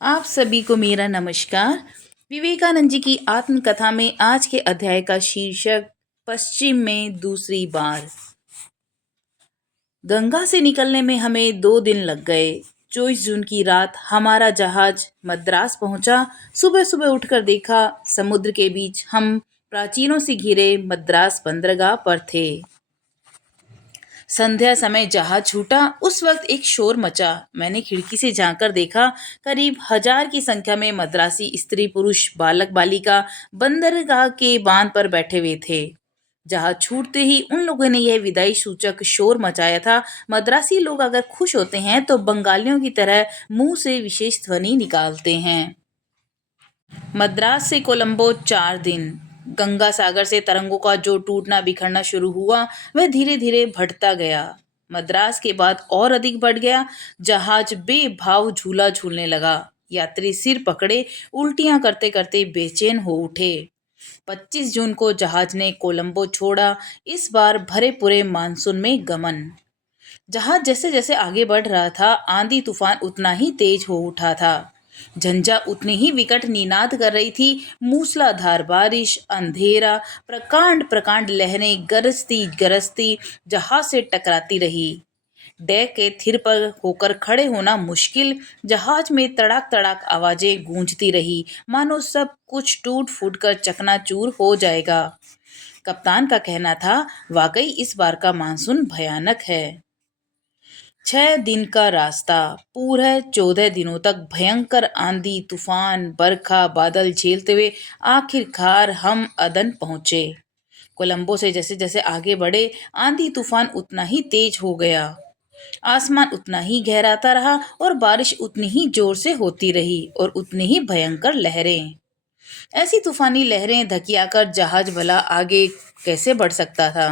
आप सभी को मेरा नमस्कार। विवेकानंद जी की आत्मकथा में आज के अध्याय का शीर्षक पश्चिम में दूसरी बार। गंगा से निकलने में हमें 2 दिन लग गए। 24 जून की रात हमारा जहाज मद्रास पहुंचा। सुबह सुबह उठकर देखा, समुद्र के बीच हम प्राचीनों से घिरे मद्रास बंदरगाह पर थे। संध्या समय जहाज छूटा। उस वक्त एक शोर मचा। मैंने खिड़की से झांककर देखा, करीब 1000 की संख्या में मद्रासी स्त्री पुरुष बालक बालिका बंदरगाह के बांध पर बैठे हुए थे। जहाज छूटते ही उन लोगों ने यह विदाई सूचक शोर मचाया था। मद्रासी लोग अगर खुश होते हैं तो बंगालियों की तरह मुंह से विशेष ध्वनि निकालते हैं। मद्रास से कोलंबो 4 दिन। गंगा सागर से तरंगों का जो टूटना बिखरना शुरू हुआ वह धीरे धीरे बढ़ता गया। मद्रास के बाद और अधिक बढ़ गया। जहाज बेभाव झूला झूलने लगा। यात्री सिर पकड़े उल्टियां करते करते बेचैन हो उठे। 25 जून को जहाज ने कोलंबो छोड़ा। इस बार भरे पूरे मानसून में गमन। जहाज जैसे जैसे आगे बढ़ रहा था, आंधी तूफान उतना ही तेज हो उठा था। झंझा उतनी ही विकट निनाद कर रही थी। मूसलाधार बारिश, अंधेरा, प्रकांड प्रकांड लहरें गरजती गरजती जहाज से टकराती रही। डेक के थिर पर होकर खड़े होना मुश्किल। जहाज में तड़ाक तड़ाक आवाजें गूंजती रही, मानो सब कुछ टूट फूट कर चकनाचूर हो जाएगा। कप्तान का कहना था, वाकई इस बार का मानसून भयानक है। 6 दिन का रास्ता, पूरे 14 दिनों तक भयंकर आंधी तूफान बरखा बादल झेलते हुए आखिरकार हम अदन पहुंचे। कोलंबो से जैसे जैसे आगे बढ़े, आंधी तूफान उतना ही तेज हो गया। आसमान उतना ही गहराता रहा और बारिश उतनी ही जोर से होती रही और उतनी ही भयंकर लहरें। ऐसी तूफानी लहरें धकियाकर जहाज भला आगे कैसे बढ़ सकता था।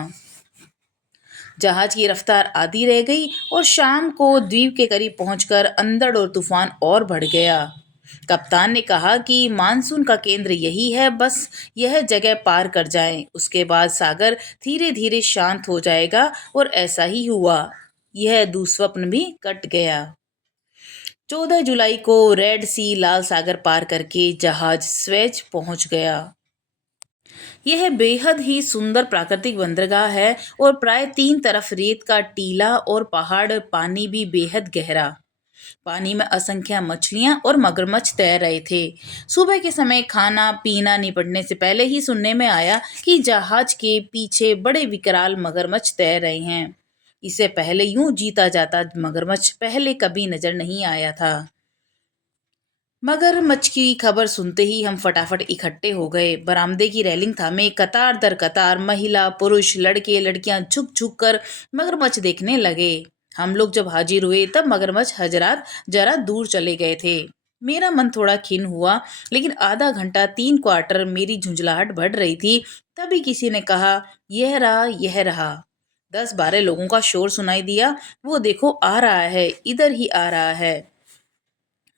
जहाज की रफ्तार आधी रह गई और शाम को द्वीप के करीब पहुंचकर अंधड़ और तूफान और बढ़ गया। कप्तान ने कहा कि मानसून का केंद्र यही है, बस यह जगह पार कर जाएं, उसके बाद सागर धीरे धीरे शांत हो जाएगा। और ऐसा ही हुआ। यह दुस्वप्न भी कट गया। 14 जुलाई को रेड सी लाल सागर पार करके जहाज स्वेज पहुंच गया। यह बेहद ही सुंदर प्राकृतिक बंदरगाह है और प्राय 3 तरफ रेत का टीला और पहाड़, पानी भी बेहद गहरा। पानी में असंख्य मछलियां और मगरमच्छ तैर रहे थे। सुबह के समय खाना पीना निपटने से पहले ही सुनने में आया कि जहाज के पीछे बड़े विकराल मगरमच्छ तैर रहे हैं। इससे पहले यूं जीता जाता मगरमच्छ पहले कभी नजर नहीं आया था। मगरमच्छ की खबर सुनते ही हम फटाफट इकट्ठे हो गए। बरामदे की रेलिंग थामे कतार दर कतार महिला पुरुष लड़के लड़कियां झुक झुक कर मगरमच्छ देखने लगे। हम लोग जब हाजिर हुए तब मगरमच्छ हजरात जरा दूर चले गए थे। मेरा मन थोड़ा खिन्न हुआ, लेकिन आधा घंटा 3 क्वार्टर मेरी झुंझलाहट बढ़ रही थी। तभी किसी ने कहा, यह रहा यह रहा। 10-12 लोगों का शोर सुनाई दिया। वो देखो आ रहा है, इधर ही आ रहा है।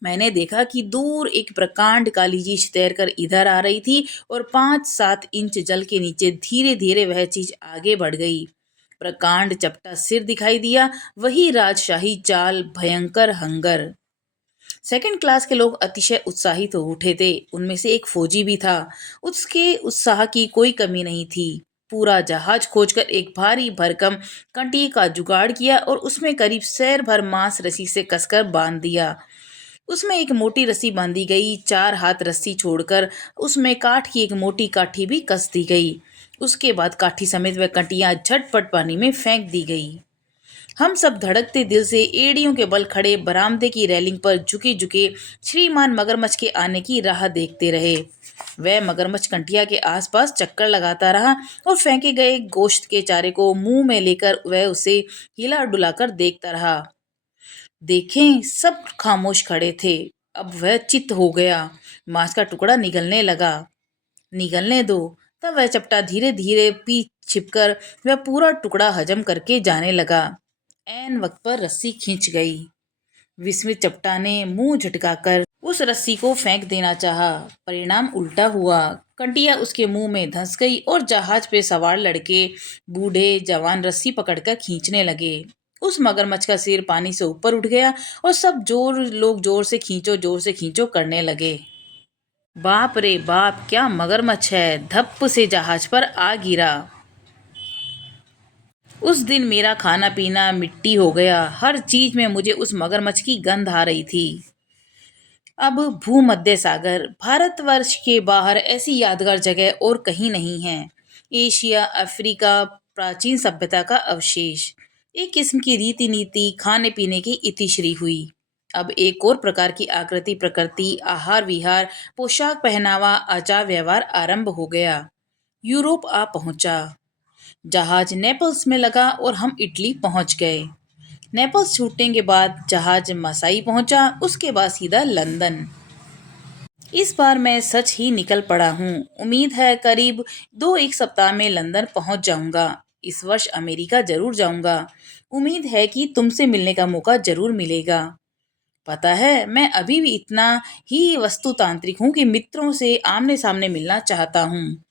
मैंने देखा कि दूर एक प्रकांड काली चीज तैरकर इधर आ रही थी और 5-7 इंच जल के नीचे धीरे धीरे वह चीज आगे बढ़ गई। प्रकांड चपटा सिर दिखाई दिया। वही राजशाही चाल, भयंकर हंगर। सेकंड क्लास के लोग अतिशय उत्साहित हो उठे थे। उनमें से एक फौजी भी था। उसके उत्साह की कोई कमी नहीं थी। पूरा जहाज खोजकर एक भारी भरकम कंटी का जुगाड़ किया और उसमें करीब सैर भर मांस रस्सी से कसकर बांध दिया। उसमें एक मोटी रस्सी बांधी गई। 4 हाथ रस्सी छोड़कर उसमें काठ की एक मोटी काठी भी कस दी गई। उसके बाद काठी समेत वह कटियां झटपट पानी में फेंक दी गई। हम सब धड़कते दिल से एड़ियों के बल खड़े बरामदे की रेलिंग पर झुके झुके श्रीमान मगरमच्छ के आने की राह देखते रहे। वह मगरमच्छ कंटिया के आसपास चक्कर लगाता रहा और फेंके गए गोश्त के चारे को मुंह में लेकर वह उसे हिला डुलाकर देखता रहा। देखें, सब खामोश खड़े थे। अब वह चित्त हो गया। मांस का टुकड़ा निगलने लगा। निगलने दो। तब वह चपटा धीरे धीरे पीछे छिपकर वह पूरा टुकड़ा हजम करके जाने लगा। ऐन वक्त पर रस्सी खींच गई। विस्मित चपटा ने मुंह झटकाकर उस रस्सी को फेंक देना चाहा। परिणाम उल्टा हुआ। कंटिया उसके मुंह में धंस गई और जहाज पे सवार लड़के बूढ़े जवान रस्सी पकड़कर खींचने लगे। उस मगरमच्छ का सिर पानी से ऊपर उठ गया और सब लोग जोर से खींचो करने लगे। बाप रे बाप, क्या मगरमच्छ है! धप्प से जहाज पर आ गिरा। उस दिन मेरा खाना पीना मिट्टी हो गया। हर चीज में मुझे उस मगरमच्छ की गंध आ रही थी। अब भूमध्य सागर, भारतवर्ष के बाहर ऐसी यादगार जगह और कहीं नहीं है। एशिया, अफ्रीका, प्राचीन सभ्यता का अवशेष। एक किस्म की रीति नीति, खाने पीने की इतिश्री हुई। अब एक और प्रकार की आकृति प्रकृति, आहार विहार, पोशाक पहनावा, आचार व्यवहार आरंभ हो गया। यूरोप आ पहुंचा। जहाज नेपल्स में लगा और हम इटली पहुंच गए। नेपल्स छूटने के बाद जहाज मसाई पहुंचा, उसके बाद सीधा लंदन। इस बार मैं सच ही निकल पड़ा हूँ। उम्मीद है करीब 2 एक सप्ताह में लंदन पहुंच जाऊंगा। इस वर्ष अमेरिका जरूर जाऊंगा। उम्मीद है कि तुमसे मिलने का मौका जरूर मिलेगा। पता है, मैं अभी भी इतना ही वस्तुतांत्रिक हूँ कि मित्रों से आमने सामने मिलना चाहता हूँ।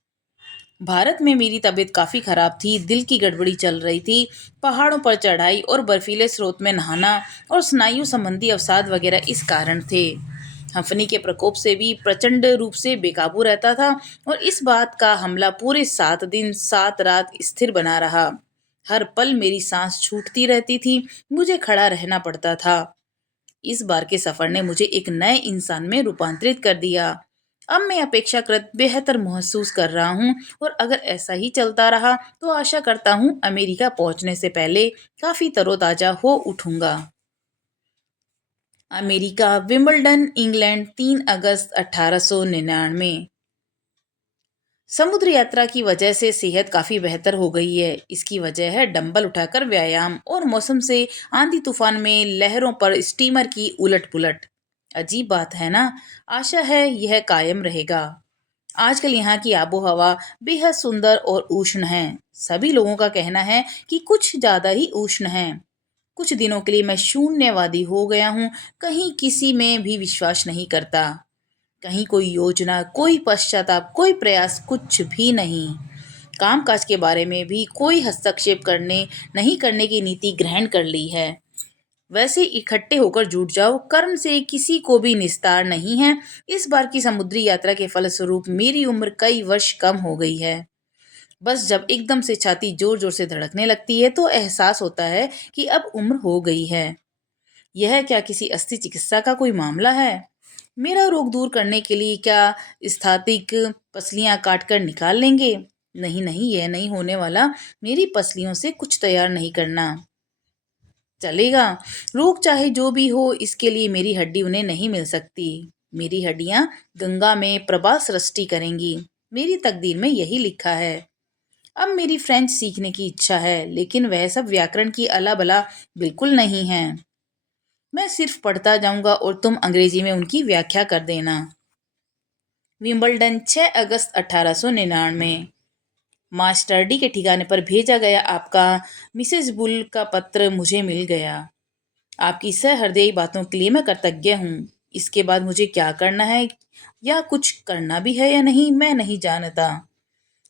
भारत में मेरी तबीयत काफी खराब थी, दिल की गड़बड़ी चल रही थी। पहाड़ों पर चढ़ाई और बर्फीले स्रोत में नहाना और स्नायु संबंधी अवसाद वगैरह इस कारण थे। हंफनी के प्रकोप से भी प्रचंड रूप से बेकाबू रहता था और इस बात का हमला पूरे 7 दिन 7 रात स्थिर बना रहा। हर पल मेरी सांस छूटती रहती थी, मुझे खड़ा रहना पड़ता था। इस बार के सफर ने मुझे एक नए इंसान में रूपांतरित कर दिया। अब मैं अपेक्षाकृत बेहतर महसूस कर रहा हूँ और अगर ऐसा ही चलता रहा तो आशा करता हूँ अमेरिका पहुंचने से पहले काफी तरोताजा हो उठूंगा। अमेरिका, विंबलडन, इंग्लैंड, 3 अगस्त 1899। समुद्र यात्रा की वजह से सेहत काफी बेहतर हो गई है। इसकी वजह है डंबल उठाकर व्यायाम और मौसम से आंधी तूफान में लहरों पर स्टीमर की उलट पुलट। अजीब बात है ना। आशा है यह कायम रहेगा। आजकल यहाँ की आबो हवा बेहद सुंदर और उष्ण है। सभी लोगों का कहना है कि कुछ ज्यादा ही उष्ण है। कुछ दिनों के लिए मैं शून्यवादी हो गया हूँ। कहीं किसी में भी विश्वास नहीं करता। कहीं कोई योजना, कोई पश्चाताप, कोई प्रयास, कुछ भी नहीं। कामकाज के बारे में भी कोई हस्तक्षेप नहीं करने की नीति ग्रहण कर ली है। वैसे इकट्ठे होकर जुट जाओ, कर्म से किसी को भी निस्तार नहीं है। इस बार की समुद्री यात्रा के फलस्वरूप मेरी उम्र कई वर्ष कम हो गई है। बस जब एकदम से छाती जोर जोर से धड़कने लगती है तो एहसास होता है कि अब उम्र हो गई है। यह क्या किसी अस्थि चिकित्सा का कोई मामला है? मेरा रोग दूर करने के लिए क्या स्थातिक पसलियां काट कर निकाल लेंगे? नहीं नहीं, यह नहीं होने वाला। मेरी पसलियों से कुछ तैयार नहीं करना चलेगा। रोग चाहे जो भी हो, इसके लिए मेरी हड्डी उन्हें नहीं मिल सकती। मेरी हड्डियां गंगा में प्रभा सृष्टि करेंगी। मेरी तकदीर में यही लिखा है। अब मेरी फ्रेंच सीखने की इच्छा है, लेकिन वह सब व्याकरण की अला बला बिल्कुल नहीं है। मैं सिर्फ पढ़ता जाऊंगा और तुम अंग्रेजी में उनकी व्याख्या कर देना। विंबलडन, 6 अगस्त 1899। मास्टर डी के ठिकाने पर भेजा गया आपका मिसेस बुल का पत्र मुझे मिल गया। आपकी सहृदयी बातों के लिए मैं कृतज्ञ हूँ। इसके बाद मुझे क्या करना है या कुछ करना भी है या नहीं, मैं नहीं जानता।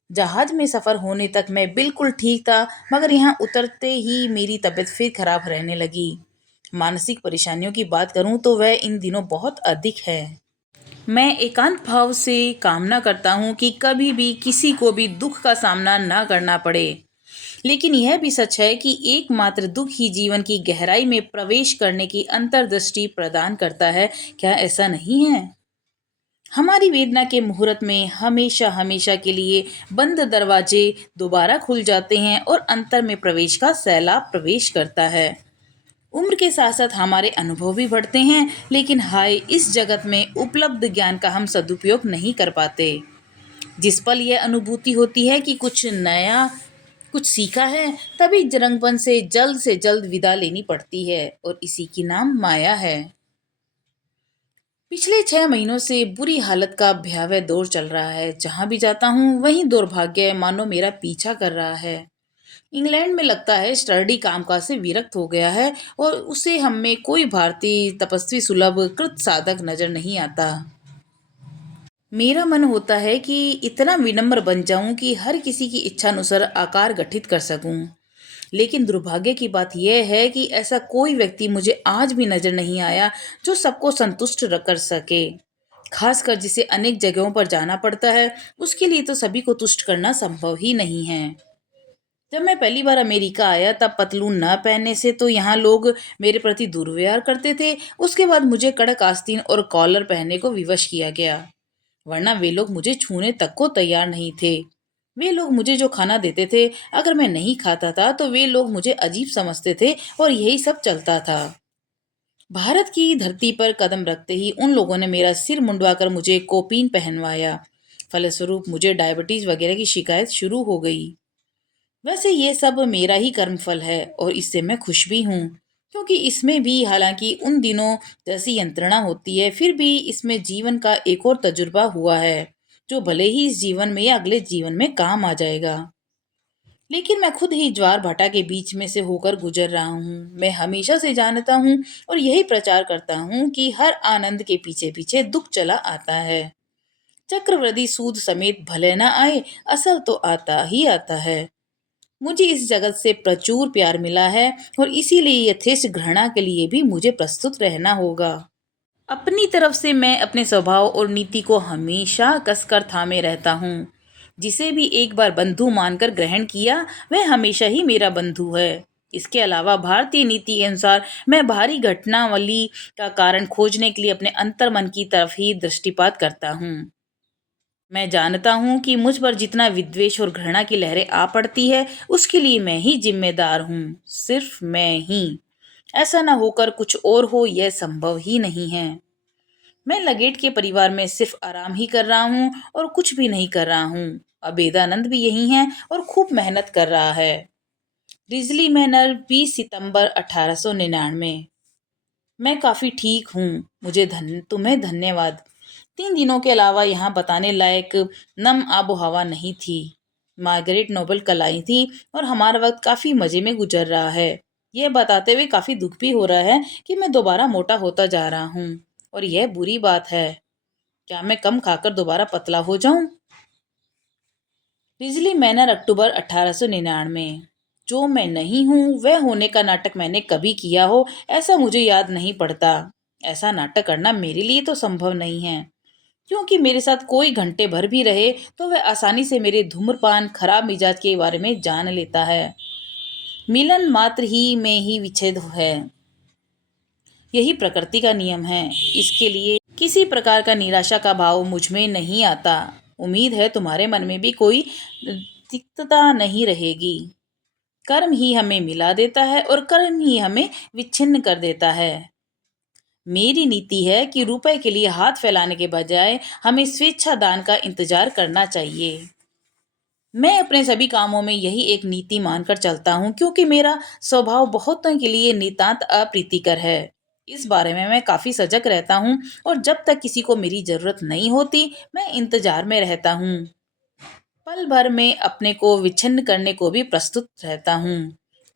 जहाज में सफर होने तक मैं बिल्कुल ठीक था, मगर यहाँ उतरते ही मेरी तबीयत फिर खराब रहने लगी। मानसिक परेशानियों की बात करूँ तो वह इन दिनों बहुत अधिक है। मैं एकांत भाव से कामना करता हूँ कि कभी भी किसी को भी दुख का सामना ना करना पड़े। लेकिन यह भी सच है कि एकमात्र दुख ही जीवन की गहराई में प्रवेश करने की अंतर्दृष्टि प्रदान करता है। क्या ऐसा नहीं है? हमारी वेदना के मुहूर्त में हमेशा हमेशा के लिए बंद दरवाजे दोबारा खुल जाते हैं और अंतर में प्रवेश का सैलाब प्रवेश करता है। उम्र के साथ साथ हमारे अनुभव भी बढ़ते हैं, लेकिन हाय, इस जगत में उपलब्ध ज्ञान का हम सदुपयोग नहीं कर पाते। जिस पल यह अनुभूति होती है कि कुछ नया, कुछ सीखा है, तभी जरंगपन से जल्द विदा लेनी पड़ती है और इसी की नाम माया है। पिछले 6 महीनों से बुरी हालत का भयावह दौर चल रहा है। जहां भी जाता हूँ वहीं दुर्भाग्य मानो मेरा पीछा कर रहा है। इंग्लैंड में लगता है स्टर्डी कामकाज से विरक्त हो गया है और उसे हम में कोई भारतीय तपस्वी सुलभ कृत साधक नजर नहीं आता। मेरा मन होता है कि इतना विनम्र बन जाऊं कि हर किसी की इच्छा अनुसार आकार गठित कर सकूं। लेकिन दुर्भाग्य की बात यह है कि ऐसा कोई व्यक्ति मुझे आज भी नजर नहीं आया जो सबको संतुष्ट कर सके। खासकर जिसे अनेक जगहों पर जाना पड़ता है, उसके लिए तो सभी को तुष्ट करना संभव ही नहीं है। जब मैं पहली बार अमेरिका आया तब पतलून न पहनने से तो यहाँ लोग मेरे प्रति दुर्व्यवहार करते थे। उसके बाद मुझे कड़क आस्तीन और कॉलर पहनने को विवश किया गया, वरना वे लोग मुझे छूने तक को तैयार नहीं थे। वे लोग मुझे जो खाना देते थे, अगर मैं नहीं खाता था तो वे लोग मुझे अजीब समझते थे और यही सब चलता था। भारत की धरती पर कदम रखते ही उन लोगों ने मेरा सिर मुंडवाकर मुझे कोपीन पहनवाया। फलस्वरूप मुझे डायबिटीज वगैरह की शिकायत शुरू हो गई। वैसे ये सब मेरा ही कर्मफल है और इससे मैं खुश भी हूँ, क्योंकि इसमें भी हालांकि उन दिनों जैसी यंत्रणा होती है, फिर भी इसमें जीवन का एक और तजुर्बा हुआ है जो भले ही इस जीवन में या अगले जीवन में काम आ जाएगा। लेकिन मैं खुद ही ज्वार भाटा के बीच में से होकर गुजर रहा हूँ। मैं हमेशा से जानता हूँ और यही प्रचार करता हूँ कि हर आनंद के पीछे पीछे दुख चला आता है। चक्रवृद्धि सूद समेत भले ना आए, असल तो आता ही आता है। मुझे इस जगत से प्रचुर प्यार मिला है और इसीलिए यथेष्ट घृणा के लिए भी मुझे प्रस्तुत रहना होगा। अपनी तरफ से मैं अपने स्वभाव और नीति को हमेशा कसकर थामे रहता हूँ। जिसे भी एक बार बंधु मानकर ग्रहण किया, वह हमेशा ही मेरा बंधु है। इसके अलावा भारतीय नीति के अनुसार मैं बाहरी घटनावली का कारण खोजने के लिए अपने अंतर्मन की तरफ ही दृष्टिपात करता हूँ। मैं जानता हूँ कि मुझ पर जितना विद्वेष और घृणा की लहरें आ पड़ती है, उसके लिए मैं ही जिम्मेदार हूँ, सिर्फ मैं ही। ऐसा न होकर कुछ और हो, यह संभव ही नहीं है। मैं लगेट के परिवार में सिर्फ आराम ही कर रहा हूँ और कुछ भी नहीं कर रहा हूँ। अबेदानंद भी यही है और खूब मेहनत कर रहा है। रिजली मैनर, 20 सितंबर 1899। मैं काफी ठीक हूँ, तुम्हें धन्यवाद। 3 दिनों के अलावा यहाँ बताने लायक नम आबो हवा नहीं थी। मार्गरेट नोबल कल आई थी और हमारा वक्त काफी मजे में गुजर रहा है। यह बताते हुए काफी दुख भी हो रहा है कि मैं दोबारा मोटा होता जा रहा हूँ, और यह बुरी बात है। क्या मैं कम खाकर दोबारा पतला हो जाऊं? बिजली मैनर, अक्टूबर 1899। जो मैं नहीं हूँ वह होने का नाटक मैंने कभी किया हो, ऐसा मुझे याद नहीं पड़ता। ऐसा नाटक करना मेरे लिए तो संभव नहीं है, क्योंकि मेरे साथ कोई घंटे भर भी रहे तो वह आसानी से मेरे धूम्रपान खराब मिजाज के बारे में जान लेता है। मिलन मात्र ही में ही विच्छेद है, यही प्रकृति का नियम है। इसके लिए किसी प्रकार का निराशा का भाव मुझ में नहीं आता। उम्मीद है तुम्हारे मन में भी कोई तिक्तता नहीं रहेगी। कर्म ही हमें मिला देता है और कर्म ही हमें विच्छिन्न कर देता है। मेरी नीति है कि रुपए के लिए हाथ फैलाने के बजाय हमें स्वेच्छा दान का इंतजार करना चाहिए। मैं अपने सभी कामों में यही एक नीति मानकर चलता हूँ, क्योंकि मेरा स्वभाव बहुतों के लिए नितांत अप्रीतिकर है। इस बारे में मैं काफी सजग रहता हूँ और जब तक किसी को मेरी जरूरत नहीं होती, मैं इंतजार में रहता हूँ। पल भर में अपने को विच्छिन्न करने को भी प्रस्तुत रहता हूँ।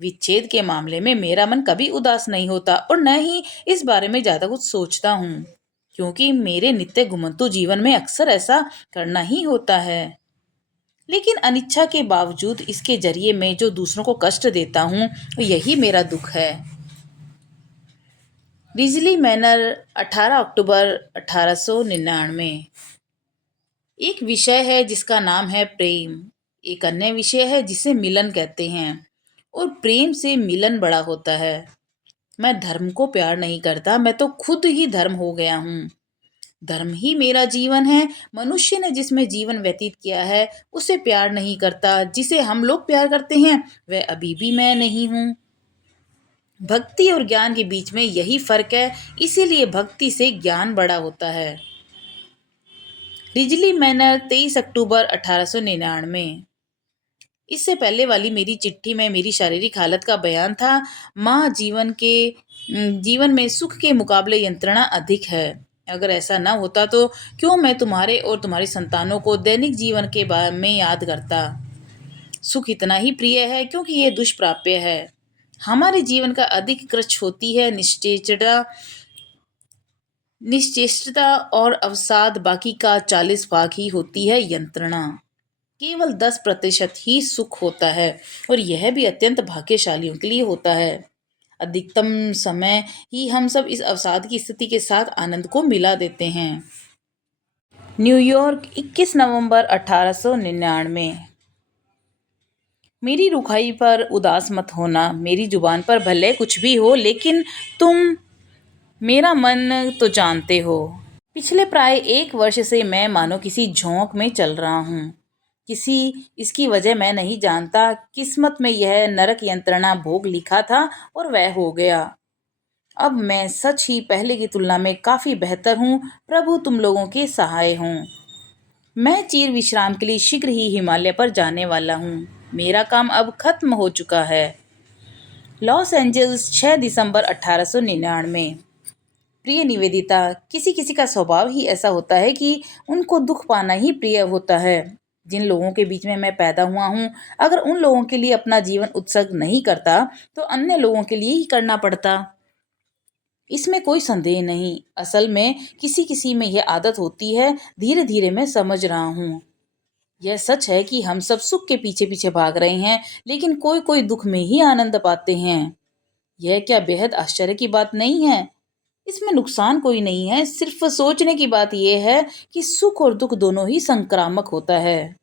विच्छेद के मामले में मेरा मन कभी उदास नहीं होता और न ही इस बारे में ज्यादा कुछ सोचता हूँ, क्योंकि मेरे नित्य घुमंतु जीवन में अक्सर ऐसा करना ही होता है। लेकिन अनिच्छा के बावजूद इसके जरिए मैं जो दूसरों को कष्ट देता हूँ, यही मेरा दुख है। रिजली मैनर, 18 अक्टूबर 1899। एक विषय है जिसका नाम है प्रेम, एक अन्य विषय है जिसे मिलन कहते हैं, और प्रेम से मिलन बड़ा होता है। मैं धर्म को प्यार नहीं करता, मैं तो खुद ही धर्म हो गया हूँ। धर्म ही मेरा जीवन है। मनुष्य ने जिसमें जीवन व्यतीत किया है उसे प्यार नहीं करता। जिसे हम लोग प्यार करते हैं वह अभी भी मैं नहीं हूँ। भक्ति और ज्ञान के बीच में यही फर्क है, इसीलिए भक्ति से ज्ञान बड़ा होता है। रिजली मैनर, 23 अक्टूबर 1899। इससे पहले वाली मेरी चिट्ठी में मेरी शारीरिक हालत का बयान था। माँ, जीवन में सुख के मुकाबले यंत्रणा अधिक है। अगर ऐसा ना होता तो क्यों मैं तुम्हारे और तुम्हारी संतानों को दैनिक जीवन के बारे में याद करता। सुख इतना ही प्रिय है क्योंकि यह दुष्प्राप्य है। हमारे जीवन का अधिक कृच्छ होती है निश्चेष्टता और अवसाद, बाकी का 40 भाग ही होती है यंत्रणा। केवल 10% ही सुख होता है और यह भी अत्यंत भाग्यशालियों के लिए होता है। अधिकतम समय ही हम सब इस अवसाद की स्थिति के साथ आनंद को मिला देते हैं। न्यूयॉर्क 21 नवंबर 1899। मेरी रुखाई पर उदास मत होना। मेरी जुबान पर भले कुछ भी हो, लेकिन तुम मेरा मन तो जानते हो। पिछले प्राय 1 वर्ष से मैं मानो किसी झोंक में चल रहा हूँ। किसी इसकी वजह मैं नहीं जानता। किस्मत में यह नरक यंत्रणा भोग लिखा था और वह हो गया। अब मैं सच ही पहले की तुलना में काफी बेहतर हूँ। प्रभु तुम लोगों के सहाय हों। मैं चीर विश्राम के लिए शीघ्र ही हिमालय पर जाने वाला हूँ। मेरा काम अब खत्म हो चुका है। लॉस एंजल्स 6 दिसंबर 1899। प्रिय निवेदिता, किसी किसी का स्वभाव ही ऐसा होता है कि उनको दुख पाना ही प्रिय होता है। जिन लोगों के बीच में मैं पैदा हुआ हूँ, अगर उन लोगों के लिए अपना जीवन उत्सर्ग नहीं करता तो अन्य लोगों के लिए ही करना पड़ता। इसमें कोई संदेह नहीं। असल में किसी किसी में यह आदत होती है। धीरे धीरे मैं समझ रहा हूँ। यह सच है कि हम सब सुख के पीछे पीछे भाग रहे हैं, लेकिन कोई कोई दुख में ही आनंद पाते हैं। यह क्या बेहद आश्चर्य की बात नहीं है? इसमें नुकसान कोई नहीं है। सिर्फ सोचने की बात यह है कि सुख और दुख दोनों ही संक्रामक होता है।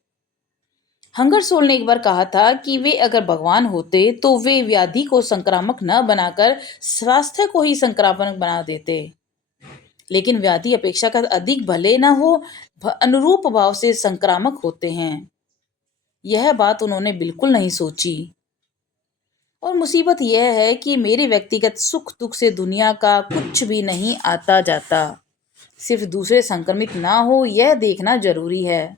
हंगरसोल ने एक बार कहा था कि वे अगर भगवान होते तो वे व्याधि को संक्रामक न बनाकर स्वास्थ्य को ही संक्रामक बना देते। लेकिन व्याधि अपेक्षाकृत अधिक भले न हो, अनुरूप भाव से संक्रामक होते हैं। यह बात उन्होंने बिल्कुल नहीं सोची। और मुसीबत यह है कि मेरे व्यक्तिगत सुख दुख से दुनिया का कुछ भी नहीं आता जाता। सिर्फ दूसरे संक्रमित ना हो, यह देखना जरूरी है।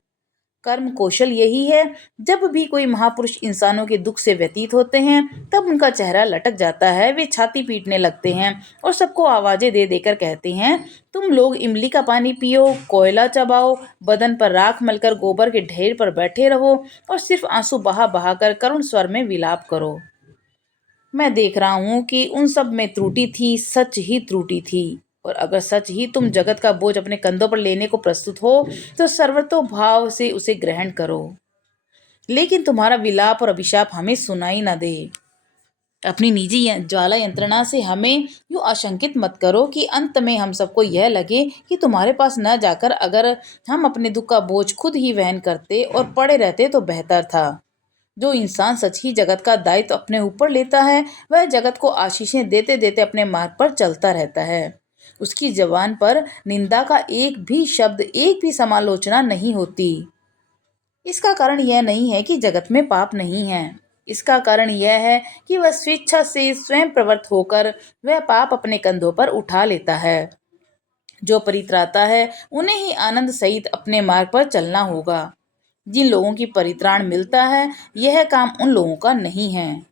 कर्म कौशल यही है। जब भी कोई महापुरुष इंसानों के दुख से व्यतीत होते हैं, तब उनका चेहरा लटक जाता है। वे छाती पीटने लगते हैं और सबको आवाजें दे देकर कहते हैं, तुम लोग इमली का पानी पियो, कोयला चबाओ, बदन पर राख मलकर गोबर के ढेर पर बैठे रहो और सिर्फ आंसू बहा बहा कर करुण स्वर में विलाप करो। मैं देख रहा हूँ कि उन सब में त्रुटि थी, सच ही त्रुटि थी। और अगर सच ही तुम जगत का बोझ अपने कंधों पर लेने को प्रस्तुत हो, तो सर्वतोभाव से उसे ग्रहण करो। लेकिन तुम्हारा विलाप और अभिशाप हमें सुनाई न दे। अपनी निजी ज्वाला यंत्रणा से हमें यूँ आशंकित मत करो कि अंत में हम सबको यह लगे कि तुम्हारे पास न जाकर अगर हम अपने दुख का बोझ खुद ही वहन करते और पड़े रहते तो बेहतर था। जो इंसान सच ही जगत का दायित्व अपने ऊपर लेता है, वह जगत को आशीषें देते देते अपने मार्ग पर चलता रहता है। उसकी जबान पर निंदा का एक भी शब्द, एक भी समालोचना नहीं होती। इसका कारण यह नहीं है कि जगत में पाप नहीं है। इसका कारण यह है कि वह स्वेच्छा से स्वयं प्रवृत्त होकर वह पाप अपने कंधों पर उठा लेता है। जो परित्राता है, उन्हें ही आनंद सहित अपने मार्ग पर चलना होगा। जिन लोगों की परित्राण मिलता है, यह काम उन लोगों का नहीं है।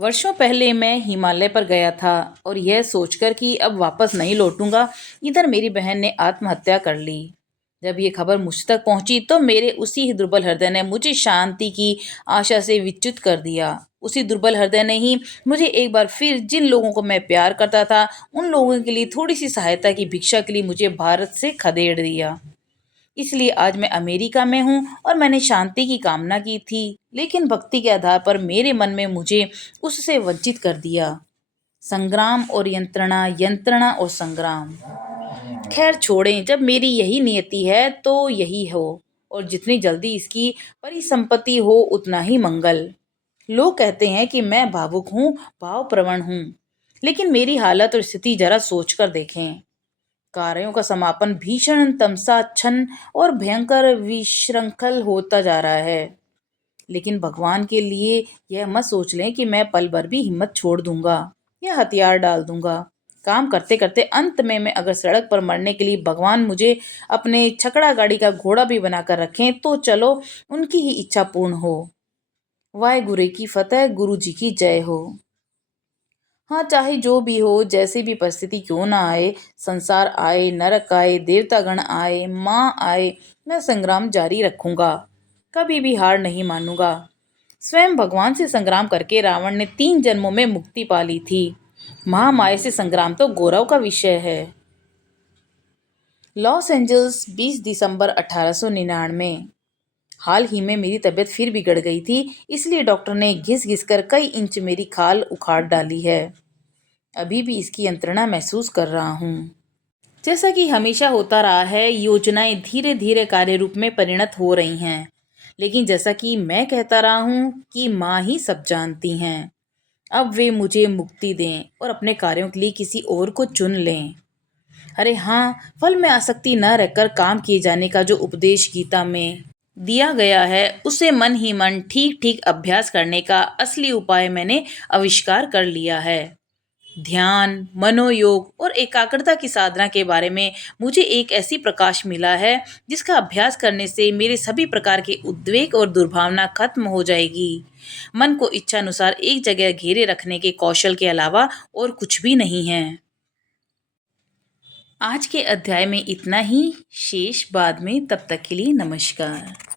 वर्षों पहले मैं हिमालय पर गया था और यह सोचकर कि अब वापस नहीं लौटूंगा, इधर मेरी बहन ने आत्महत्या कर ली। जब ये खबर मुझ तक पहुंची तो मेरे उसी ही दुर्बल हृदय ने मुझे शांति की आशा से विच्युत कर दिया। उसी दुर्बल हृदय ने ही मुझे एक बार फिर जिन लोगों को मैं प्यार करता था, उन लोगों के लिए थोड़ी सी सहायता की भिक्षा के लिए मुझे भारत से खदेड़ दिया। इसलिए आज मैं अमेरिका में हूँ और मैंने शांति की कामना की थी, लेकिन भक्ति के आधार पर मेरे मन में मुझे उससे वंचित कर दिया। संग्राम और यंत्रणा, यंत्रणा और संग्राम। खैर छोड़ें, जब मेरी यही नियति है तो यही हो, और जितनी जल्दी इसकी परिसंपत्ति हो उतना ही मंगल। लोग कहते हैं कि मैं भावुक हूँ, भावप्रवण हूँ, लेकिन मेरी हालत और स्थिति जरा सोचकर देखें। कार्यों का समापन भीषण तमसाच्छन्न और भयंकर विशृंखल होता जा रहा है। लेकिन भगवान के लिए यह मत सोच लें कि मैं पल भर भी हिम्मत छोड़ दूंगा या हथियार डाल दूंगा। काम करते करते अंत में मैं अगर सड़क पर मरने के लिए भगवान मुझे अपने छकड़ा गाड़ी का घोड़ा भी बनाकर रखें तो चलो, उनकी ही इच्छा पूर्ण हो। वाहे की फतेह, गुरु जी की जय हो। हाँ, चाहे जो भी हो, जैसी भी परिस्थिति क्यों ना आए, संसार आए, नरक आए, देवतागण आए, माँ आए, मैं संग्राम जारी रखूंगा। कभी भी हार नहीं मानूंगा। स्वयं भगवान से संग्राम करके रावण ने 3 जन्मों में मुक्ति पा ली थी। महामाया से संग्राम तो गौरव का विषय है। लॉस एंजल्स 20 दिसंबर 1899। हाल ही में मेरी तबीयत फिर बिगड़ गई थी, इसलिए डॉक्टर ने घिस घिस कर कई इंच मेरी खाल उखाड़ डाली है। अभी भी इसकी यंत्रणा महसूस कर रहा हूँ। जैसा कि हमेशा होता रहा है, योजनाएं धीरे धीरे कार्य रूप में परिणत हो रही हैं। लेकिन जैसा कि मैं कहता रहा हूँ कि माँ ही सब जानती हैं। अब वे मुझे मुक्ति दें और अपने कार्यों के लिए किसी और को चुन लें। अरे हाँ, फल में आसक्ति न रखकर काम किए जाने का जो उपदेश गीता में दिया गया है, उसे मन ही मन ठीक ठीक अभ्यास करने का असली उपाय मैंने आविष्कार कर लिया है। ध्यान, मनोयोग और एकाग्रता की साधना के बारे में मुझे एक ऐसी प्रकाश मिला है जिसका अभ्यास करने से मेरे सभी प्रकार के उद्वेग और दुर्भावना खत्म हो जाएगी। मन को इच्छा अनुसार एक जगह घेरे रखने के कौशल के अलावा और कुछ भी नहीं है। आज के अध्याय में इतना ही, शेष बाद में। तब तक के लिए नमस्कार।